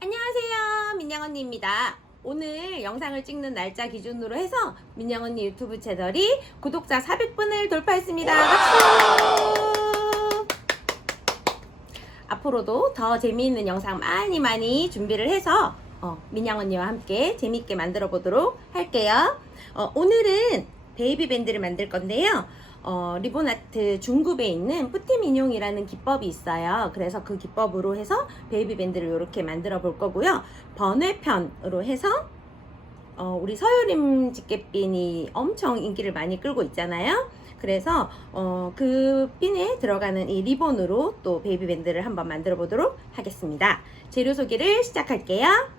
안녕하세요. 민영 언니입니다. 오늘 영상을 찍는 날짜 기준으로 해서 민영 언니 유튜브 채널이 구독자 400분을 돌파했습니다. 박수! 앞으로도 더 재미있는 영상 많이 많이 준비를 해서 어, 민영 언니와 함께 재미있게 만들어 보도록 할게요. 어, 오늘은 베이비 밴드를 만들 건데요. 어, 리본 아트 중급에 있는 뿌띠 민용이라는 기법이 있어요. 그래서 그 기법으로 해서 베이비 밴드를 이렇게 만들어 볼 거고요. 번외편으로 해서 어, 우리 서유림 집게핀이 엄청 인기를 많이 끌고 있잖아요. 그래서 어, 그 핀에 들어가는 이 리본으로 또 베이비 밴드를 한번 만들어 보도록 하겠습니다. 재료 소개를 시작할게요.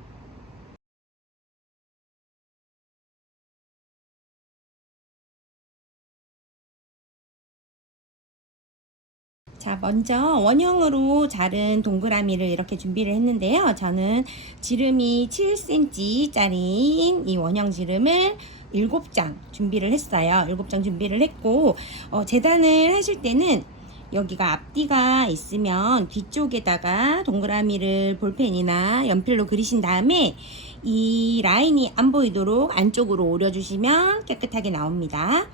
먼저 원형으로 자른 동그라미를 이렇게 준비를 했는데요. 저는 지름이 7cm짜리인 이 원형 지름을 7장 준비를 했어요. 7장 준비를 했고, 어, 재단을 하실 때는 여기가 앞뒤가 있으면 뒤쪽에다가 동그라미를 볼펜이나 연필로 그리신 다음에 이 라인이 안 보이도록 안쪽으로 오려주시면 깨끗하게 나옵니다.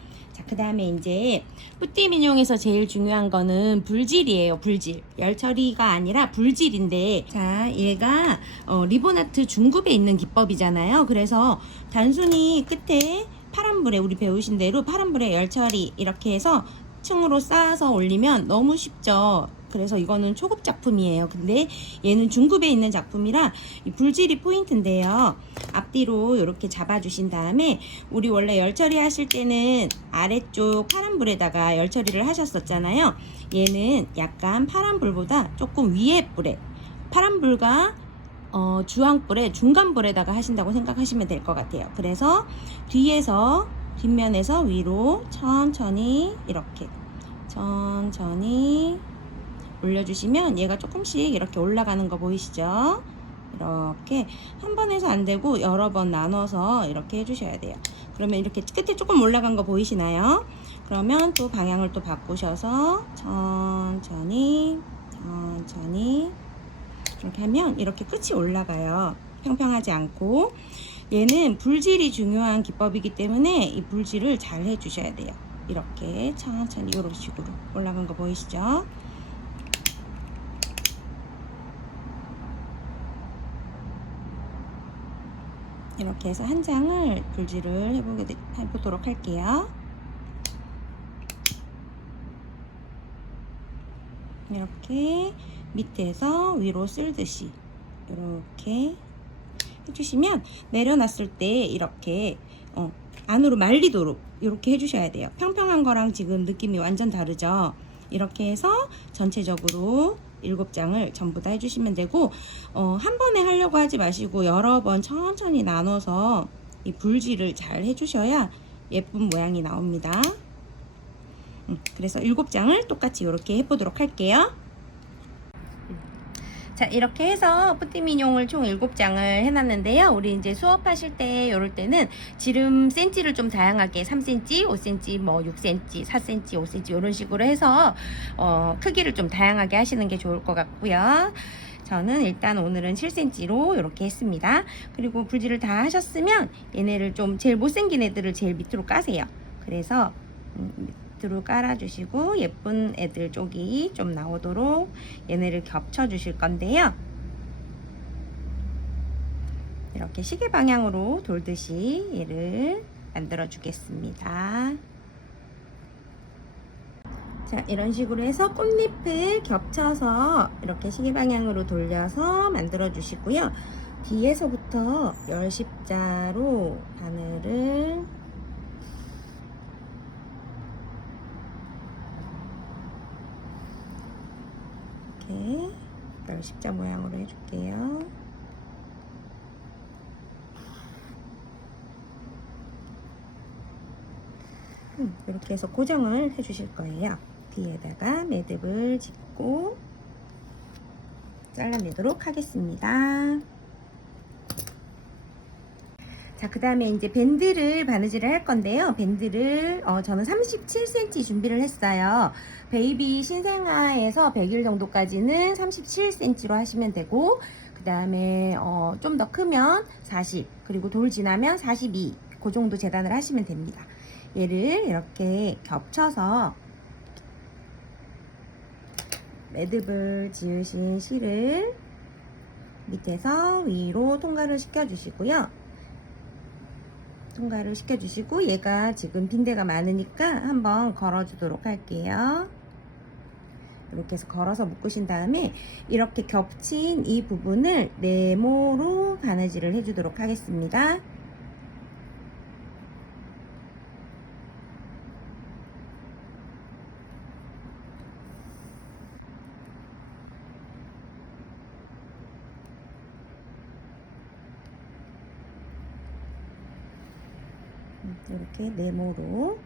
자, 그 다음에 이제 뿌띠 민용에서 제일 중요한 거는 불질이에요, 불질. 열 처리가 아니라 불질인데, 자, 얘가 어, 리본아트 중급에 있는 기법이잖아요. 그래서 단순히 끝에 파란불에 우리 배우신 대로 파란불에 열 처리 이렇게 해서 층으로 쌓아서 올리면 너무 쉽죠. 그래서 이거는 초급 작품이에요. 근데 얘는 중급에 있는 작품이라 이 불질이 포인트인데요. 앞뒤로 이렇게 잡아주신 다음에 우리 원래 열 처리 하실 때는 아래쪽 파란 불에다가 열 처리를 하셨었잖아요. 얘는 약간 파란 불보다 조금 위에 불에 파란 불과 어, 주황불에 중간불에다가 하신다고 생각하시면 될 것 같아요. 그래서 뒤에서 뒷면에서 위로 천천히 이렇게 천천히 올려주시면 얘가 조금씩 이렇게 올라가는 거 보이시죠? 이렇게 한번 해서 안 되고 여러 번 나눠서 이렇게 해주셔야 돼요. 그러면 이렇게 끝에 조금 올라간 거 보이시나요? 그러면 또 방향을 또 바꾸셔서 천천히 천천히 이렇게 하면 이렇게 끝이 올라가요. 평평하지 않고 얘는 불질이 중요한 기법이기 때문에 이 불질을 잘 해주셔야 돼요. 이렇게 천천히 이런 식으로 올라간 거 보이시죠? 이렇게 해서 한 장을 불질을 해보게, 되- 해보도록 할게요. 이렇게 밑에서 위로 쓸듯이 이렇게 해주시면 내려놨을 때 이렇게 어, 안으로 말리도록 이렇게 해주셔야 돼요. 평평한 거랑 지금 느낌이 완전 다르죠. 이렇게 해서 전체적으로 일곱 장을 전부 다 해주시면 되고 어, 한 번에 하려고 하지 마시고 여러 번 천천히 나눠서 이 불질을 잘 해주셔야 예쁜 모양이 나옵니다. 음, 그래서 일곱 장을 똑같이 이렇게 해보도록 할게요. 자 이렇게 해서 뿌띠민용을 총 7장을 해놨는데요. 우리 이제 수업하실 때 이럴 때는 지름 센치를 좀 다양하게 3cm 5cm 뭐 6cm 4cm 5cm 이런 식으로 해서 어, 크기를 좀 다양하게 하시는 게 좋을 것 같고요. 저는 일단 오늘은 7cm로 이렇게 했습니다. 그리고 불질을 다 하셨으면 얘네를 좀 제일 못생긴 애들을 제일 밑으로 까세요. 그래서 음, 밑으로 깔아주시고 예쁜 애들 쪽이 좀 나오도록 얘네를 겹쳐 주실 건데요. 이렇게 시계 방향으로 돌듯이 얘를 만들어 주겠습니다. 자, 이런 식으로 해서 꽃잎을 겹쳐서 이렇게 시계 방향으로 돌려서 만들어 주시고요. 뒤에서부터 열십자로 바늘을 이렇게 열 십자 모양으로 해줄게요. 음, 이렇게 해서 고정을 해주실 거예요. 뒤에다가 매듭을 짓고 잘라내도록 하겠습니다. 자, 그 다음에 이제 밴드를 바느질을 할 건데요. 밴드를, 어, 저는 37cm 준비를 했어요. 베이비 신생아에서 100일 정도까지는 37cm로 하시면 되고, 그 다음에 어, 좀 더 크면 40 그리고 돌 지나면 42 그 정도 재단을 하시면 됩니다. 얘를 이렇게 겹쳐서 매듭을 지으신 실을 밑에서 위로 통과를 시켜주시고요. 통과를 시켜주시고 얘가 지금 빈대가 많으니까 한번 걸어주도록 할게요. 이렇게 해서 걸어서 묶으신 다음에 이렇게 겹친 이 부분을 네모로 바느질을 해주도록 하겠습니다. 이렇게 네모로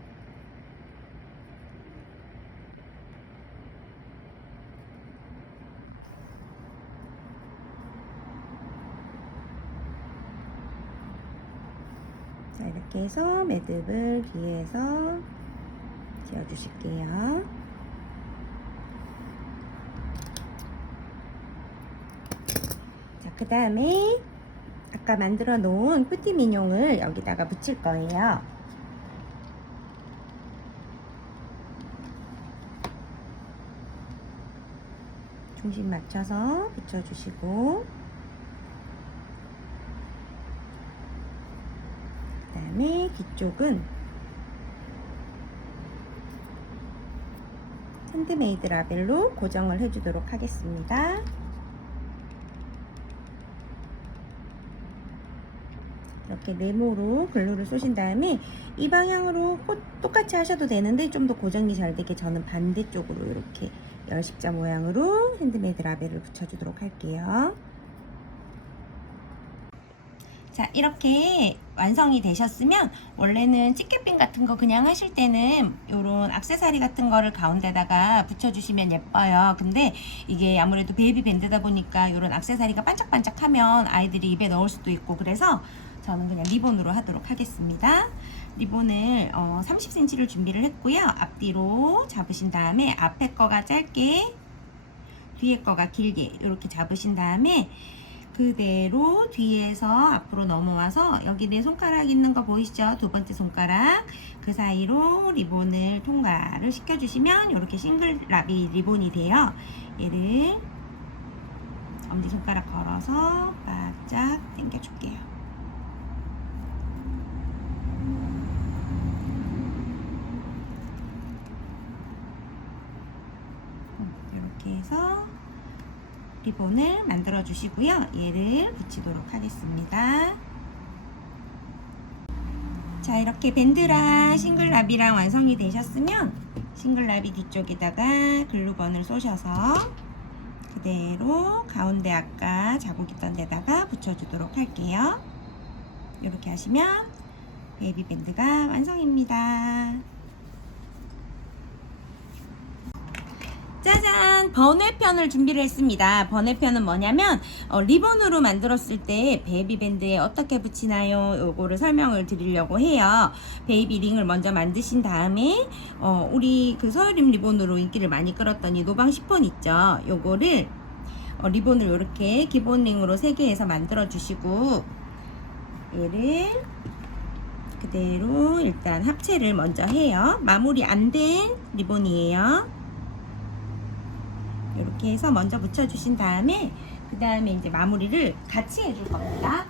자 이렇게 해서 매듭을 뒤에서 지어주실게요. 자, 그 다음에 아까 만들어 놓은 뿌띠 민용을 여기다가 붙일 거예요. 중심 맞춰서 붙여주시고 그 다음에 뒤쪽은 핸드메이드 라벨로 고정을 해주도록 하겠습니다. 이렇게 네모로 글루를 쏘신 다음에 이 방향으로 꼭 똑같이 하셔도 되는데 좀 더 고정이 잘 되게 저는 반대쪽으로 이렇게 열십자 모양으로 핸드메이드 라벨을 붙여주도록 할게요. 자 이렇게 완성이 되셨으면 원래는 찌개핀 같은 거 그냥 하실 때는 이런 악세사리 같은 거를 가운데다가 붙여주시면 예뻐요 근데 이게 아무래도 베이비 밴드다 보니까 이런 악세사리가 반짝반짝하면 아이들이 입에 넣을 수도 있고 그래서 저는 그냥 리본으로 하도록 하겠습니다 리본을 어, 30cm를 준비를 했고요 앞뒤로 잡으신 다음에 앞에 거가 짧게 뒤에 거가 길게 이렇게 잡으신 다음에 그대로 뒤에서 앞으로 넘어와서 여기 내 손가락 있는 거 보이시죠? 두 번째 손가락 그 사이로 리본을 통과를 시켜주시면 이렇게 싱글 라비 리본이 돼요. 얘를 엄지손가락 걸어서 바짝 당겨줄게요. 이렇게 해서 리본을 만들어 주시고요. 얘를 붙이도록 하겠습니다. 자, 이렇게 밴드랑 싱글라비랑 완성이 되셨으면 싱글라비 뒤쪽에다가 글루건을 쏘셔서 그대로 가운데 아까 자국 있던 데다가 붙여주도록 할게요. 이렇게 하시면 베이비 밴드가 완성입니다. 짜잔! 번외편을 준비를 했습니다. 번외편은 뭐냐면 어, 리본으로 만들었을 때 베이비 밴드에 어떻게 붙이나요? 요거를 설명을 드리려고 해요. 베이비 링을 먼저 만드신 다음에 어, 우리 그 서유림 리본으로 인기를 많이 끌었던 이 노방 10번 있죠? 요거를 어, 리본을 이렇게 기본 링으로 3개 해서 만들어 주시고 얘를 그대로 일단 합체를 먼저 해요. 마무리 안 된 리본이에요. 이렇게 해서 먼저 붙여주신 다음에 그 다음에 이제 마무리를 같이 해줄 겁니다.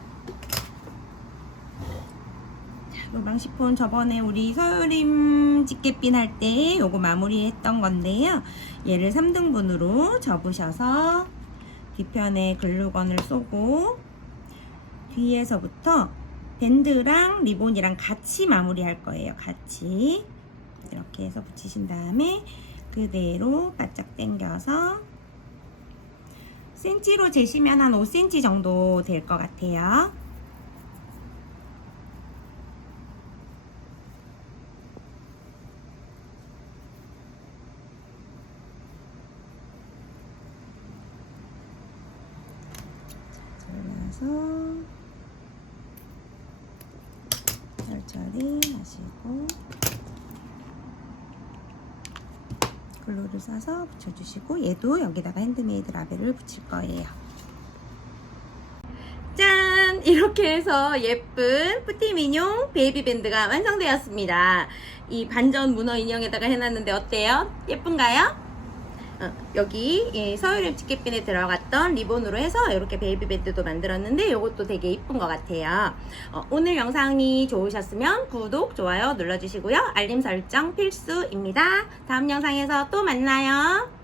자, 노방시폰 저번에 우리 서유림 집게핀 할 때 요거 마무리했던 건데요. 얘를 3등분으로 접으셔서 뒤편에 글루건을 쏘고 뒤에서부터 밴드랑 리본이랑 같이 마무리할 거예요. 같이 이렇게 해서 붙이신 다음에 그대로 바짝 당겨서 센치로 재시면 한 5cm 정도 될 것 같아요. 잘라서 천천히 하시고 블루를 싸서 붙여주시고 얘도 여기다가 핸드메이드 라벨을 붙일 거예요. 짠! 이렇게 해서 예쁜 뿌띠미뇽 베이비 밴드가 완성되었습니다. 이 반전 문어 인형에다가 해놨는데 어때요? 예쁜가요? 어, 여기 예, 서유림 집게핀에 들어갔던 리본으로 해서 이렇게 베이비 밴드도 만들었는데 이것도 되게 이쁜 것 같아요. 어, 오늘 영상이 좋으셨으면 구독, 좋아요 눌러주시고요. 알림 설정 필수입니다. 다음 영상에서 또 만나요.